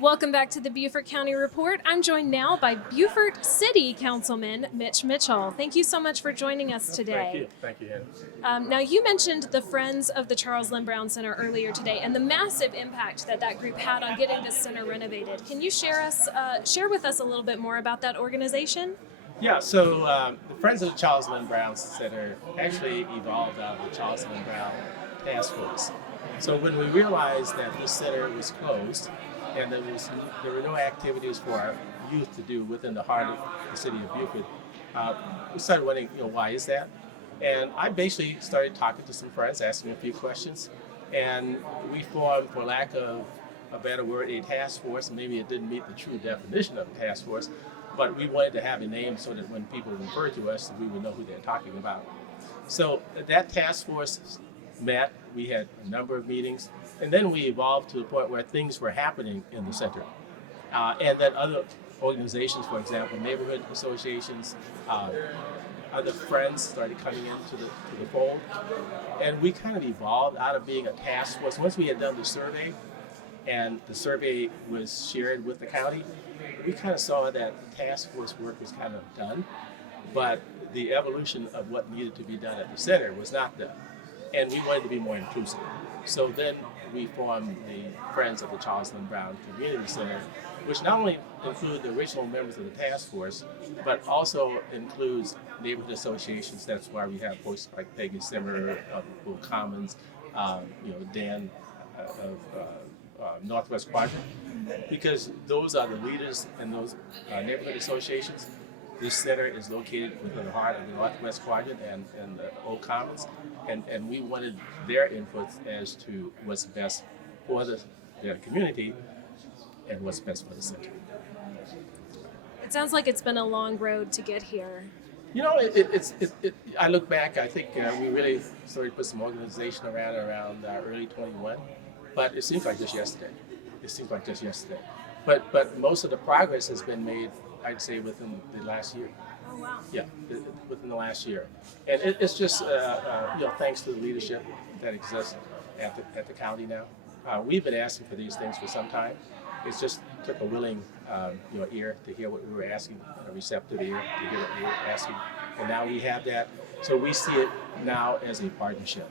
Welcome back to the Beaufort County Report. I'm joined now by Beaufort City Councilman Mitch Mitchell. Thank you so much for joining us today. Thank you, Hannah. Now, you mentioned the Friends of the Charles Lynn Brown Center earlier today and the massive impact that group had on getting this center renovated. Can you share with us a little bit more about that organization? Yeah, so the Friends of the Charles Lynn Brown Center actually evolved out of the Charles Lynn Brown Task Force. So when we realized that this center was closed and there were no activities for our youth to do within the heart of the city of Beaufort, we started wondering, why is that? And I basically started talking to some friends, asking a few questions, and we formed, for lack of a better word, a task force. Maybe it didn't meet the true definition of a task force, but we wanted to have a name so that when people refer to us, we would know who they're talking about. So that task force met, we had a number of meetings, and then we evolved to the point where things were happening in the center. And then other organizations, for example, neighborhood associations, other friends started coming into the fold. And we kind of evolved out of being a task force. Once we had done the survey, and the survey was shared with the county, we kind of saw that task force work was kind of done, but the evolution of what needed to be done at the center was not done. And we wanted to be more inclusive. So then we formed the Friends of the Charles Lynn Brown Community Center, which not only include the original members of the task force, but also includes neighborhood associations. That's why we have folks like Peggy Simmer of Will Commons, Dan of Northwest Quadrant, because those are the leaders in those neighborhood associations. This center is located within the heart of the Northwest Quadrant and the Old Commons, and we wanted their inputs as to what's best for their community and what's best for the center. It sounds like it's been a long road to get here. I look back, I think we really started to put some organization around early 21, but it seems like just yesterday. But most of the progress has been made, I'd say, within the last year. Oh, wow. Yeah, within the last year. And it's just, thanks to the leadership that exists at the county now. We've been asking for these things for some time. It's just took a willing, ear to hear what we were asking, a receptive ear to hear what we were asking. And now we have that. So we see it now as a partnership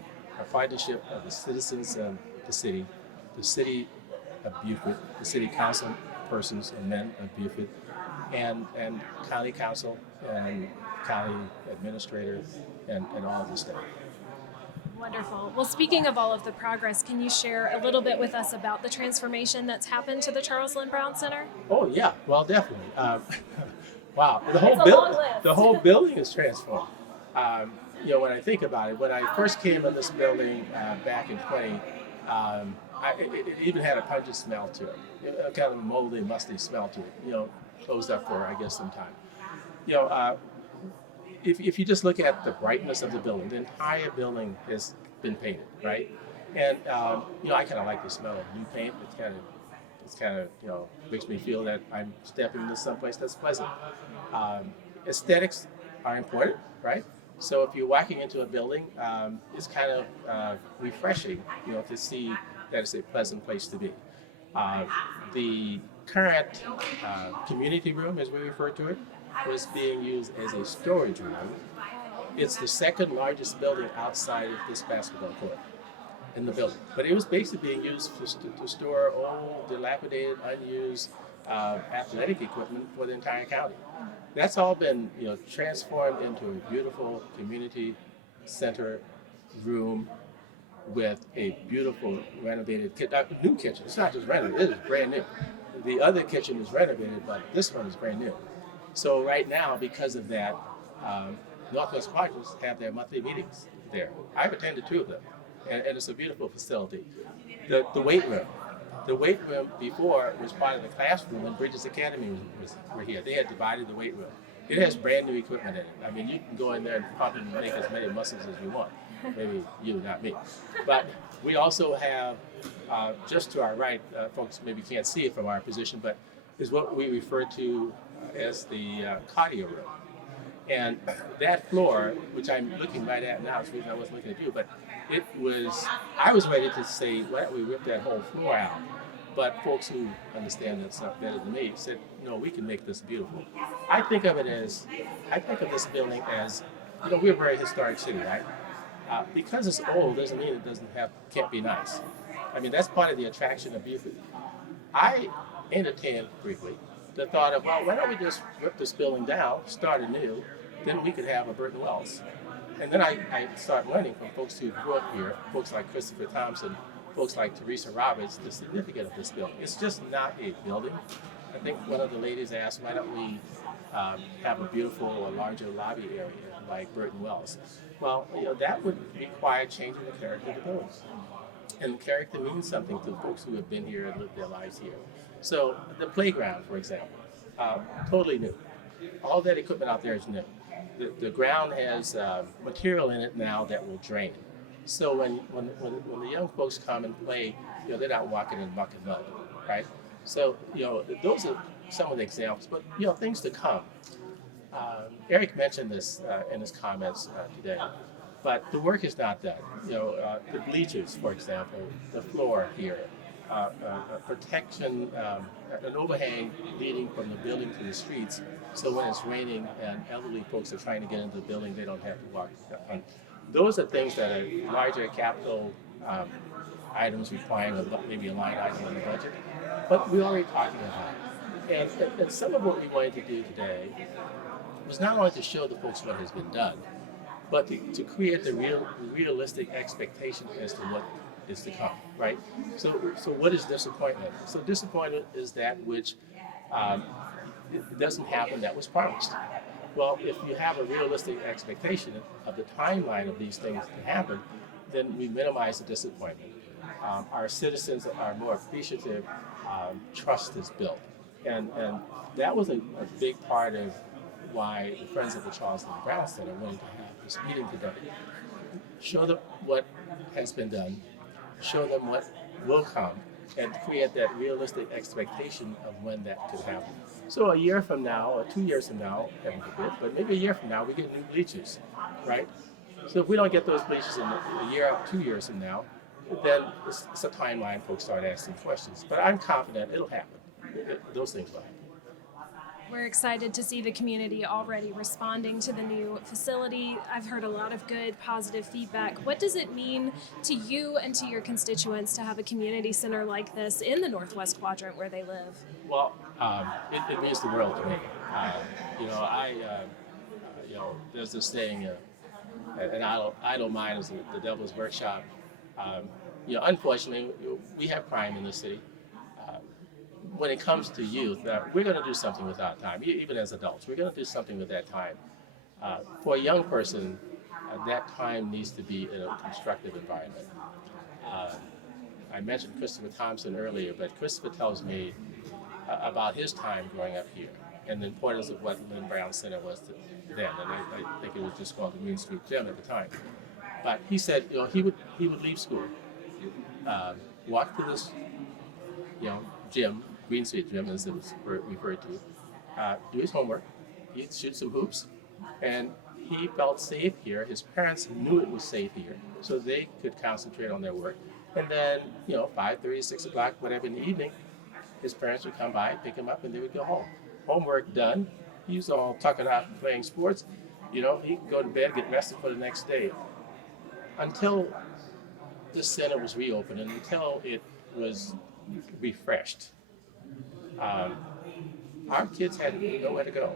of the citizens of the city of Beaufort, the city council persons and men of Beaufort, and county council and county administrator and all of the staff. Wonderful. Well, speaking of all of the progress, can you share a little bit with us about the transformation that's happened to the Charles Lynn Brown Center? Oh yeah, well definitely. Wow, the whole building is transformed. When I think about it, when I first came in this building back in 20, it even had a pungent smell to it, kind of a moldy, musty smell to it. Closed up for I guess some time. If you just look at the brightness of the building, the entire building has been painted, right? And I kind of like the smell of new paint. It's kind of makes me feel that I'm stepping into someplace that's pleasant. Aesthetics are important, right? So if you're walking into a building, it's kind of refreshing, to see that it's a pleasant place to be. The current community room, as we refer to it, was being used as a storage room. It's the second largest building outside of this basketball court in the building. But it was basically being used to store old, dilapidated, unused athletic equipment for the entire county. That's all been transformed into a beautiful community center room with a beautiful renovated new kitchen. It's not just renovated, it's brand new. The other kitchen is renovated, but this one is brand new. So right now, because of that, Northwest Quadrants have their monthly meetings there. I've attended 2 of them, and it's a beautiful facility. The weight room before was part of the classroom when Bridges Academy were here. They had divided the weight room. It has brand new equipment in it. I mean, you can go in there and probably make as many muscles as you want. Maybe you, not me. But we also have, just to our right, folks maybe can't see it from our position, but is what we refer to as the cardio room. And that floor, which I'm looking right at now, it's the reason I wasn't looking at you, but I was ready to say, why don't we rip that whole floor out? but folks who understand that stuff better than me said, no, we can make this beautiful. I think of this building as, we're a very historic city, right? Because it's old doesn't mean it can't be nice. I mean, that's part of the attraction of Beaufort. I entertained briefly the thought of, well, why don't we just rip this building down, start anew, then we could have a Burton Wells. And then I started learning from folks who grew up here, folks like Christopher Thompson, folks like Teresa Roberts, the significance of this building. It's just not a building. I think one of the ladies asked, why don't we have a beautiful or larger lobby area like Burton Wells? Well, that would require changing the character of the building. And character means something to folks who have been here and lived their lives here. So the playground, for example, totally new. All that equipment out there is new. The ground has material in it now that will drain. So when the young folks come and play, they're not walking in muck and mud, right? So those are some of the examples, but things to come. Eric mentioned this in his comments today, but the work is not done. The bleachers, for example, the floor here, protection, an overhang leading from the building to the streets, so when it's raining and elderly folks are trying to get into the building, they don't have to walk. Those are things that are larger capital items requiring maybe a line item in the budget, but we're already talking about it. And some of what we wanted to do today was not only to show the folks what has been done, but to create the realistic expectation as to what is to come, right? So what is disappointment? So disappointment is that which it doesn't happen that was promised. Well, if you have a realistic expectation of the timeline of these things to happen, then we minimize the disappointment. Our citizens are more appreciative. Trust is built, and that was a big part of why the Friends of the Charles Brown Center wanted to have this meeting today. Show them what has been done, show them what will come, and create that realistic expectation of when that could happen. So a year from now, or 2 years from now, heaven forbid, but maybe a year from now, we get new bleachers, right? So if we don't get those bleachers in a year or 2 years from now, then it's a timeline folks start asking questions. But I'm confident it'll happen. Those things will happen. We're excited to see the community already responding to the new facility. I've heard a lot of good, positive feedback. What does it mean to you and to your constituents to have a community center like this in the Northwest Quadrant where they live? Well, it means the world to me. There's this saying, an idle mind is the devil's workshop. Unfortunately, we have crime in this city. When it comes to youth, we're going to do something with our time, even as adults. We're going to do something with that time. For a young person, that time needs to be in a constructive environment. I mentioned Christopher Thompson earlier, but Christopher tells me about his time growing up here and the importance of what Lynn Brown Center was to then. And I think it was just called the Green Street Gym at the time. But he said, he would leave school, walk to this, gym, Green Street Gym as it was referred to, do his homework, he'd shoot some hoops, and he felt safe here. His parents knew it was safe here, so they could concentrate on their work. And then, 5:30, 6 o'clock, whatever in the evening, his parents would come by, pick him up, and they would go home. Homework done. He used to all tuck it out and playing sports. He could go to bed, get rested for the next day. Until this center was reopened and until it was refreshed, our kids had nowhere to go.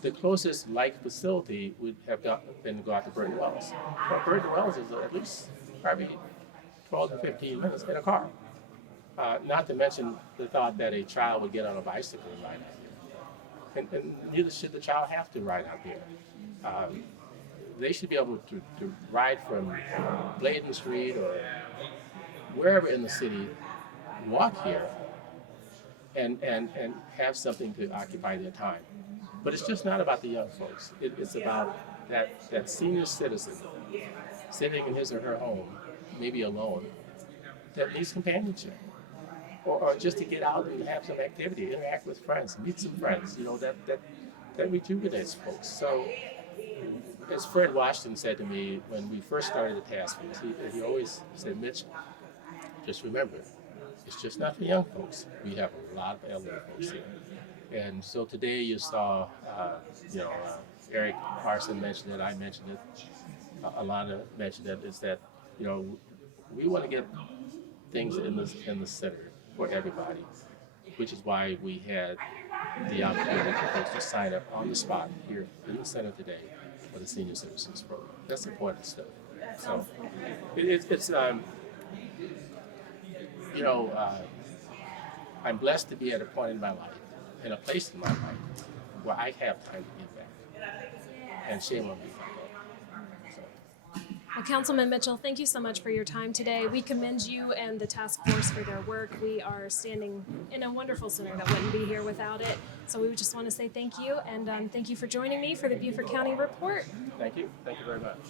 The closest like facility would have been to go out to Burton Wells. But Burton Wells is at least probably 12 to 15 minutes in a car. Not to mention the thought that a child would get on a bicycle and ride out here. And neither should the child have to ride out here. They should be able to ride from Bladen Street or wherever in the city, walk here, and have something to occupy their time. But it's just not about the young folks. It's about that senior citizen sitting in his or her home, maybe alone, that needs companionship. Or just to get out and have some activity, interact with friends, meet some friends, that rejuvenates folks. So, as Fred Washington said to me when we first started the task force, he always said, Mitch, just remember, It's just not for young folks. We have a lot of elderly folks here. And so today you saw, Eric Parson mentioned it, I mentioned it, Alana mentioned it, is that, we want to get things in the center for everybody, which is why we had the opportunity for folks to sign up on the spot here in the center today for the Senior Citizens Program. That's important stuff. So it's I'm blessed to be at a point in my life, in a place in my life, where I have time to give back. And shame on me. Well, Councilman Mitchell, thank you so much for your time today. We commend you and the task force for their work. We are standing in a wonderful center that wouldn't be here without it. So we just want to say thank you, and thank you for joining me for the Beaufort County Report. Thank you. Thank you very much.